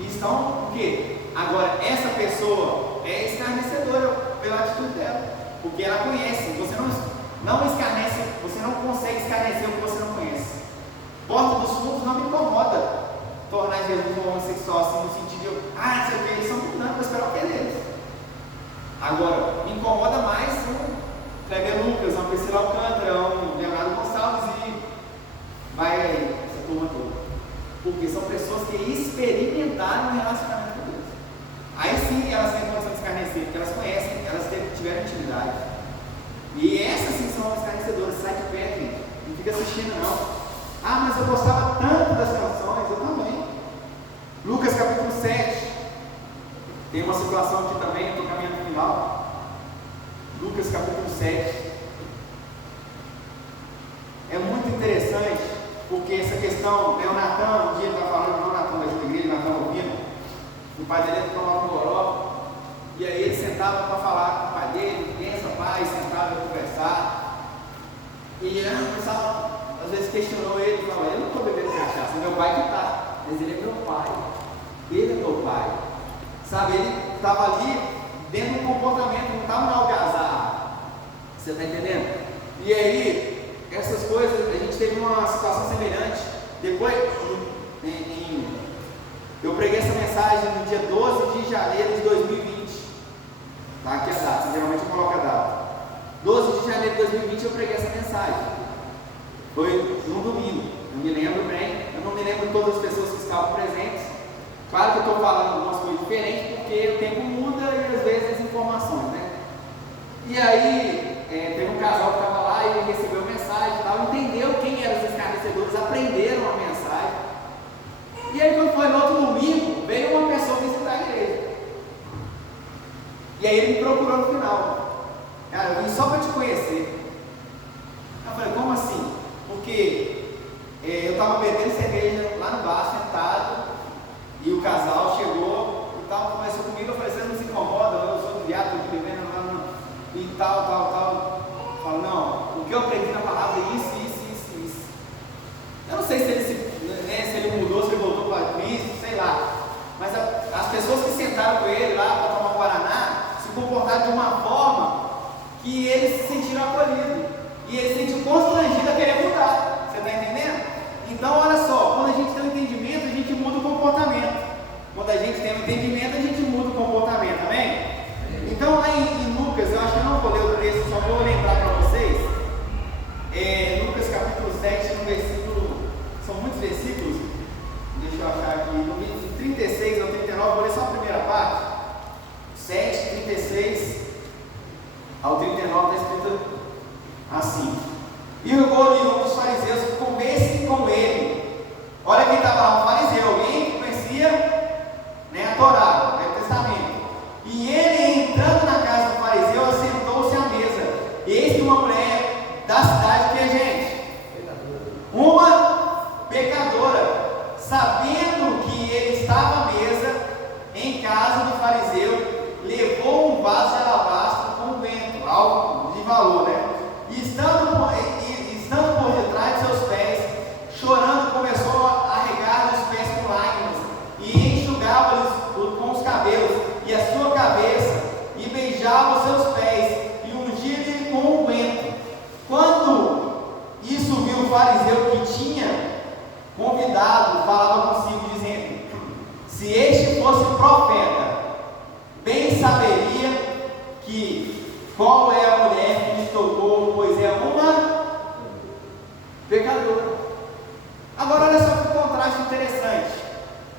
E estão o quê? Agora, essa pessoa é escarnecedora pela atitude dela, porque ela conhece. Você não escarnece, você não consegue escarnecer o que você não conhece. Porta dos Fundos não me incomoda tornar Jesus um homossexual, assim, no sentido de, sei o que, eles são não, vou esperar o que é deles. Agora, me incomoda mais um Kleber Lucas, uma Priscila Alcântara, um Leonardo Gonçalves e vai aí, essa turma toda. Porque são pessoas que experimentaram um relacionamento com Deus. Aí sim elas têm condição de escarnecer, porque elas conhecem, elas tiveram intimidade. E essas sim são escarnecedoras, sai de perto, gente. Não fica assistindo não. Mas eu gostava tanto das canções, eu também. Lucas capítulo 7. Tem uma situação aqui também, eu estou caminhando no final. Lucas capítulo 7. É muito interessante, porque essa questão, o Natan, um dia ele está falando, não o Natan da igreja, o Natan ouvindo. O pai dele tomava um goró, e aí ele sentava para falar com o pai dele, pensa, pai, sentava para conversar. E o pessoal às vezes questionou ele, falava: eu não estou bebendo cachaça, meu pai que está. mas ele é meu pai. Ele é meu pai. Sabe, ele estava ali dentro de um comportamento, não estava na algazarra. Você está entendendo? E aí, essas coisas, a gente teve uma situação semelhante. Depois, eu preguei essa mensagem no dia 12 de janeiro de 2020. Tá aqui a data, geralmente eu coloco a data. 12 de janeiro de 2020 eu preguei essa mensagem. Foi num domingo, eu me lembro bem. Eu não me lembro de todas as pessoas que estavam presentes. Claro que eu estou falando algumas coisas diferentes, porque o tempo muda e às vezes as informações, né? E aí, teve um casal que estava lá e ele recebeu a mensagem e tal, entendeu quem eram os escarnecedores, aprenderam a mensagem. E aí, quando foi no outro domingo, veio uma pessoa visitar a igreja. E aí ele me procurou no final. Cara, eu vim só para te conhecer. Eu falei, como assim? Porque eu estava bebendo cerveja lá no bar, sentado, e o casal chegou e tal, conversou comigo. Eu falei, você não se incomoda? Eu sou do viado, estou aqui bebendo e tal. Eu falo, não, o que eu aprendi na palavra é isso. Eu não sei se ele mudou, se ele voltou para Cristo, sei lá. Mas as pessoas que sentaram com ele lá para tomar o Guaraná se comportaram de uma forma que eles se sentiram acolhidos. E ele se sentiu constrangido a querer mudar. Você está entendendo? Então, olha só, quando a gente tem um entendimento, a gente muda o comportamento. Quando a gente tem um entendimento, a gente muda o comportamento, amém? Então, lá em Lucas, eu acho que eu não vou ler o texto, só vou lembrar para vocês. Lucas capítulo 7, no versículo, são muitos versículos, deixa eu achar aqui, no 36 ao 39, vou ler só a primeira parte. 7, 36 ao 39 está escrito assim: e um dos fariseus que comesse com ele. Olha quem estava lá, um fariseu, alguém que conhecia, né, a Torá, o Velho Testamento. E ele, entrando na casa do fariseu, assentou-se à mesa. Eis que uma mulher da cidade, que é gente? Uma pecadora, sabendo que ele estava à mesa em casa do fariseu, levou um vaso de alabastro com vento, algo de valor, né? E estando por detrás de seus pés, chorando, começou a regar-lhe os pés com lágrimas, e enxugava-lhes com os cabelos e a sua cabeça, e beijava os seus pés, e ungia-lhe com unguento. Quando isso viu o fariseu que tinha convidado, falava consigo, dizendo: se este fosse profeta, bem saberia qual é a mulher que lhe tocou, pois é uma pecadora. Agora olha só que contraste interessante,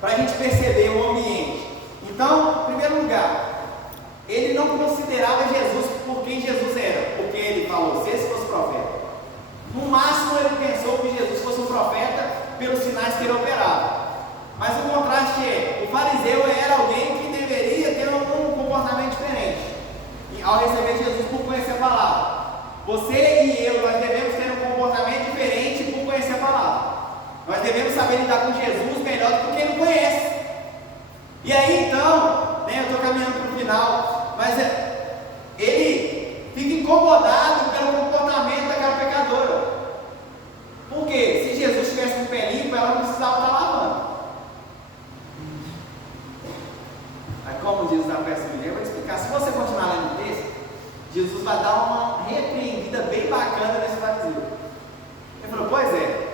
para a gente perceber o ambiente. Então, em primeiro lugar, ele não considerava Jesus por quem Jesus era, porque ele falou, se esse fosse profeta. No máximo ele pensou que Jesus fosse um profeta pelos sinais que ele operava. Mas o contraste é, o fariseu era alguém que deveria ter um comportamento diferente. E ao receber Jesus por conhecer a palavra, você e eu, nós devemos ter um comportamento diferente por conhecer a palavra. Nós devemos saber lidar com Jesus melhor do que quem não conhece. E aí então, né, eu estou caminhando para o final, mas ele fica incomodado pelo comportamento daquela pecadora. Por quê? Se Jesus tivesse com o pé limpo, ela não precisava estar lavando. Mas como Jesus aparece no livro, eu vou te explicar. Se você continuar lendo o texto, Jesus vai dar uma repreendida bem bacana nesse fariseu. Ele falou, pois é.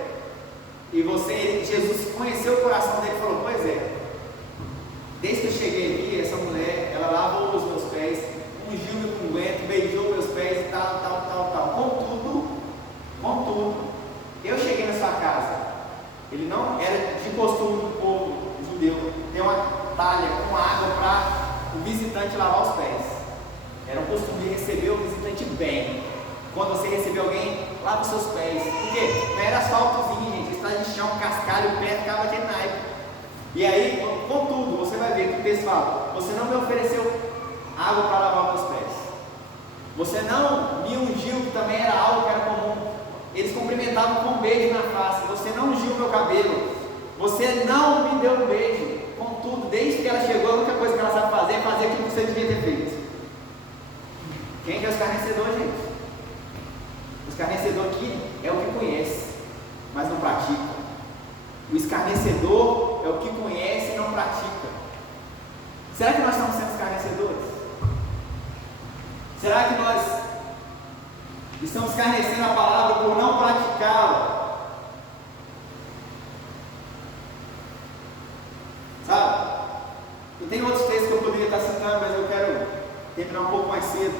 E Jesus conheceu o coração dele e falou, pois é. Desde que eu cheguei aqui, essa mulher, ela lavou os meus pés, ungiu-me com unguento, beijou meus pés e tal. Contudo, eu cheguei na sua casa. Ele não era de costume do povo judeu ter uma talha com água para o visitante lavar os pés. Era um costume de receber o visitante bem. Quando você recebeu alguém, lava os seus pés. Por quê? Não era asfaltozinho, gente. Estrada de chão, cascalho, o pé ficava aquele naipe. E aí, contudo, você vai ver que o texto fala: você não me ofereceu água para lavar meus pés. Você não me ungiu, que também era algo que era comum. Eles cumprimentavam com um beijo na face. Você não ungiu o meu cabelo. Você não me deu um beijo. Contudo, desde que ela chegou, a única coisa que ela sabe fazer é fazer aquilo que você devia ter feito. Quem que é o escarnecedor, gente? O escarnecedor aqui é o que conhece, mas não pratica. O escarnecedor Escarnecedor é o que conhece e não pratica. Será que nós estamos sendo escarnecedores? Será que nós estamos escarnecendo a palavra por não praticá-la? Sabe? Eu tenho outros textos que eu poderia estar citando, mas eu quero terminar um pouco mais cedo.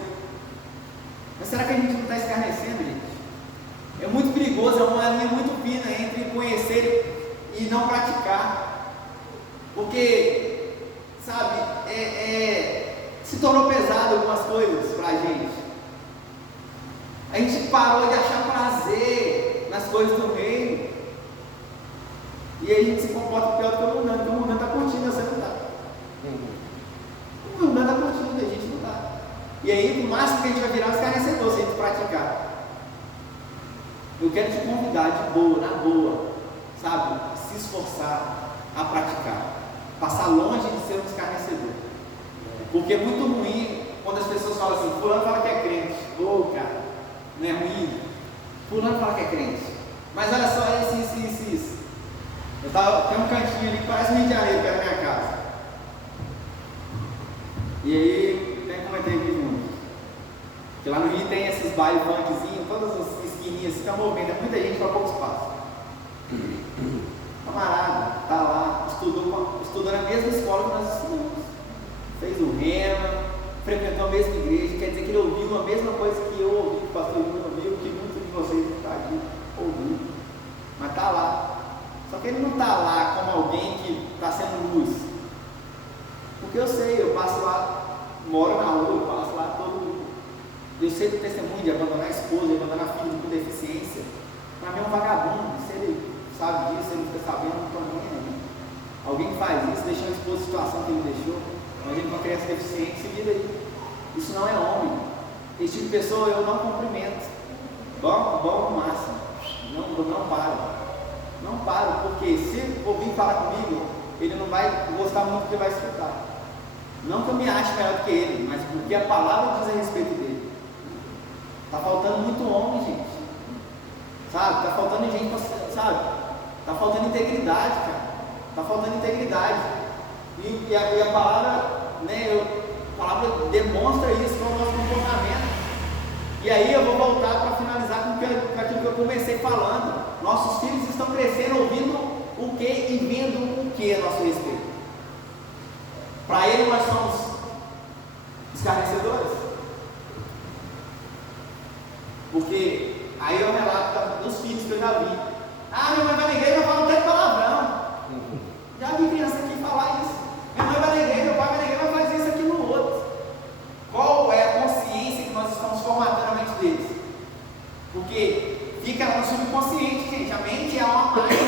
Mas será que a gente não está escarnecendo, gente? É muito perigoso, é uma linha muito fina entre conhecer e não praticar. Porque, sabe, se tornou pesado algumas coisas para a gente. A gente parou de achar prazer nas coisas do reino. E aí a gente se comporta pior do que o mundano, porque o mundano está curtindo, você não está. O mundano está curtindo, a gente não está. E aí, o máximo que a gente vai virar é um escarnecedor se a gente praticar. Eu quero te convidar de boa, na boa, sabe? Se esforçar a praticar. Passar longe de ser um escarnecedor. Porque é muito ruim quando as pessoas falam assim: fulano fala que é crente. Ô, cara, não é ruim? Fulano fala que é crente. Mas olha só, isso. Tem um cantinho ali que parece o Rio de Janeiro, que é a minha casa. E aí, até comentei aqui junto. Porque lá no Rio tem esses bailes funkzinhos, todas as esquininhas, fica movendo, é muita gente para pouco espaço. Camarada, está lá, estudou na mesma escola que nós estudamos. Fez o rema, frequentou a mesma igreja, quer dizer que ele ouviu a mesma coisa que eu ouvi, que o pastor Júnior ouviu, que muitos de vocês estão aqui ouvindo. Mas está lá. Só que ele não está lá como alguém que está sendo luz. Porque eu sei, eu passo lá, moro na rua, eu passo lá todo mundo. Eu sei do testemunho de abandonar a esposa, de abandonar filho com deficiência. Para mim é um vagabundo. Se ele sabe disso, se ele fica sabendo, não estou nem aí. Alguém que faz isso, deixa a esposa em situação que ele deixou. Imagina uma criança deficiente, se vira aí. Isso não é homem. Esse tipo de pessoa eu não cumprimento. Bom no máximo. Não paro. Não paro, porque se ouvir falar comigo, ele não vai gostar muito do que vai escutar. Não que eu me ache melhor do que ele, mas porque a palavra diz a respeito dele. Está faltando muito homem, gente. Sabe? Está faltando gente, sabe? Está faltando integridade, cara. Está faltando integridade. E a palavra, né? A palavra demonstra isso com o nosso comportamento. E aí eu vou voltar para finalizar com aquilo que eu comecei falando. Nossos filhos estão crescendo ouvindo o que e vendo o que a nosso respeito. Para ele nós somos escarnecedores. Porque aí eu relato dos filhos que eu já vi. Minha mãe vai na igreja e eu falo tanto palavrão. Já vi criança aqui falar isso. Minha mãe vai na igreja, meu pai vai na igreja, mas faz isso, aquilo, no outro. Qual é a consciência que nós estamos formatando a mente deles? Porque fica no subconsciente, gente. A mente é uma máquina.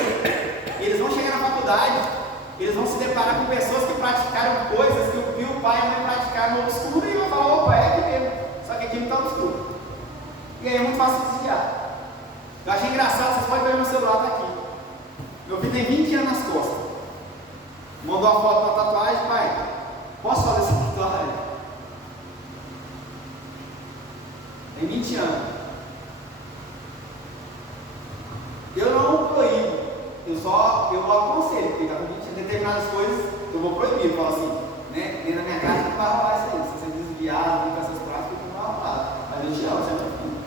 Eles vão chegar na faculdade, eles vão se deparar com pessoas que praticaram coisas que o pai e a mãe praticaram no obscuro e vão falar: opa, é aqui mesmo. Só que aqui não está obscuro. E aí é muito fácil desviar. Eu achei engraçado, vocês podem ver meu celular, está aqui. Meu filho tem 20 anos nas costas. Mandou uma foto da tatuagem: pai, posso fazer essa tatuagem? Tem 20 anos. Eu não proíbo, eu aconselho, porque determinadas coisas eu vou proibir. Eu falo assim, né? Dentro da minha casa não vai rolar isso aí. Se você desviar, não com essas práticas, não vai rolar. Mas eu te amo, você é meu filho.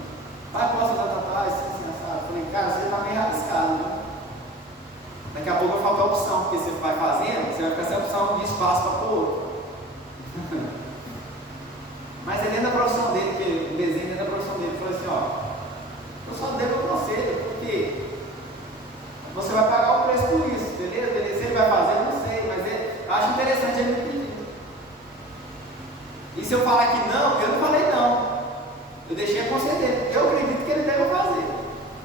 Pai, posso usar tatuagem? Assim, assado. Eu falei: cara, você está meio arriscado, né? Daqui a pouco vai faltar opção, porque você vai fazendo, você vai ficar sem opção de espaço para pôr outro. Mas é dentro da profissão dele, porque o desenho dentro da profissão dele. Ele falou assim: ó, eu só dei meu conselho, porque você vai pagar o preço por isso, beleza? Se ele vai fazer, eu não sei, mas eu acho interessante ele me pedir. E se eu falar que não, eu não falei não. Eu deixei a consciência dele. Eu acredito que ele deve fazer,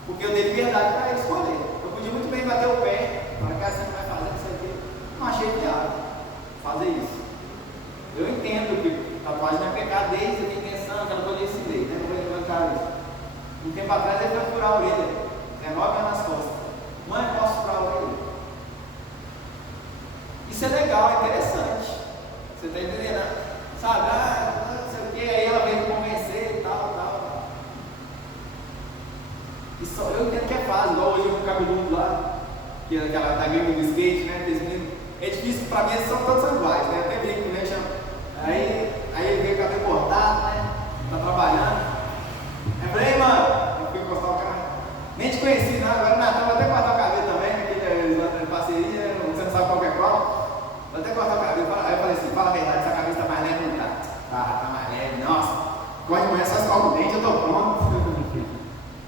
porque eu dei liberdade para ele escolher. Eu podia muito bem bater o pé, falar: cara, você não vai fazer isso aqui. Não achei viável fazer isso. Eu entendo que tatuagem não é pecado desde a intenção, aquela coisa de ensinei, né? Não vou levantar isso. Um tempo atrás ele foi furar a orelha, 19 anos nas costas. Mãe, posso furar a orelha? Isso é legal, é interessante. Você está entendendo? Sabe? Não sei o que, aí ela veio me convencer e tal. E só eu entendo que é fácil, igual hoje com o cabeludo lá. que é aquela da gringa do skate, né? É difícil, pra mim eles são todos iguais, né? Até brinco, né? Aí ele veio com o cabelo cortado, né? Tá trabalhando. Aí eu falei, ei, mano, eu fui encostar o cara. Nem te conheci, não. Agora Natal vou até cortar o cabelo também, porque eles andam em parceria, você não sabe qual que é qual. Vou até cortar o cabelo. Aí eu falei assim, fala a verdade, essa camisa tá mais leve, não tá? Tá mais leve, nossa. Corre de manhã, só escova o dente, eu tô pronto.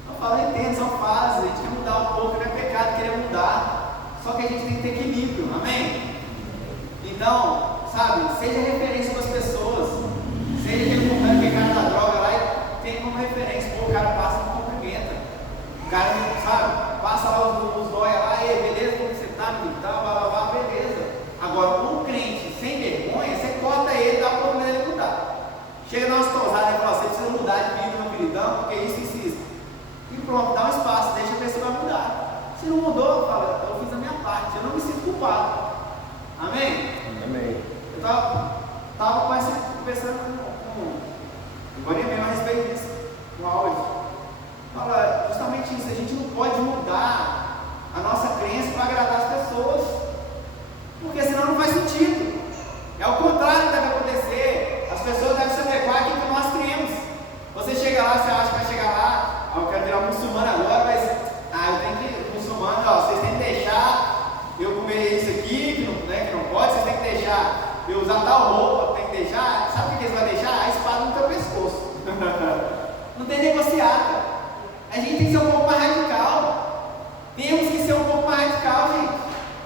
Eu falo, entendo, são fases, a gente quer mudar um pouco, não é pecado querer mudar. Só que a gente tem que ter equilíbrio, amém? Então, sabe, seja referência para as pessoas. Seja aquele companheiro que é cara da droga lá e tem como referência. Pô, o cara passa e não cumprimenta. O cara, sabe, passa lá os dóia lá, e beleza, como você tá, e tal, blá, beleza. Agora, um crente sem vergonha, você corta ele, dá para ele mudar. Chega na nossa tosada e fala, você precisa mudar de vida, meu queridão, porque isso. E pronto, dá um espaço, deixa a pessoa mudar. Se não mudou, fala, eu fiz a minha parte, eu não me sinto culpado. Amém? Amém. Eu estava conversando com agora mesmo a respeito disso, com áudio. Fala justamente isso, a gente não pode mudar a nossa crença para agradar as pessoas, porque senão não faz sentido. É o contrário que deve acontecer. As pessoas devem se adequar àquilo que nós cremos. Você chega lá, você acha que vai chegar lá, eu quero virar muçulmano agora, mas eu tenho que, muçulmano, vocês têm que deixar eu comer isso aqui, que não pode, vocês têm que deixar eu usar tal roupa, tem que deixar, sabe o que eles vão deixar? A espada no teu pescoço. Não tem negociata. A gente tem que ser um pouco mais radical. Temos que ser um pouco mais radical, gente.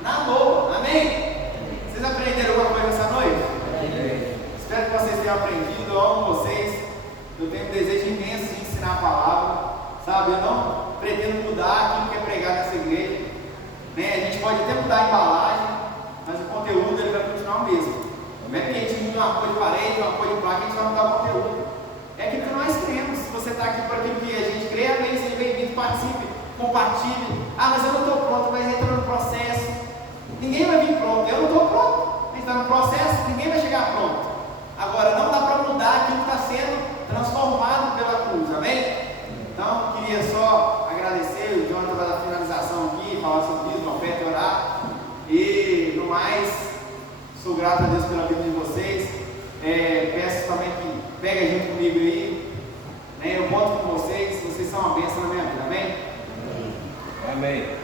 Na boa, amém? Vocês aprenderam alguma coisa essa noite? Espero que vocês tenham aprendido, eu amo vocês. Eu tenho um desejo imenso de ensinar a palavra, sabe? Eu não pretendo mudar aquilo que é pregado nessa igreja, né? A gente pode até mudar a embalagem, mas o conteúdo ele vai continuar o mesmo. Não é que a gente muda uma cor de parede, uma cor de placa, a gente vai mudar o conteúdo. É aquilo que nós cremos. Se você está aqui por aquilo que a gente crê, amém, seja bem-vindo, participe, compartilhe. Mas eu não estou pronto, mas entra no processo. Ninguém vai vir pronto, eu não estou pronto. A gente está no processo, ninguém vai chegar pronto. Agora, não dá para mudar aquilo que está sendo transformado pela cruz, amém? Então, queria só agradecer o Jonathan pela finalização aqui, falar sobre isso, oferta e orar. E, no mais, sou grato a Deus pela vida de vocês. Peço também que peguem junto comigo aí. Eu conto com vocês, vocês são uma bênção na minha vida, amém? Amém.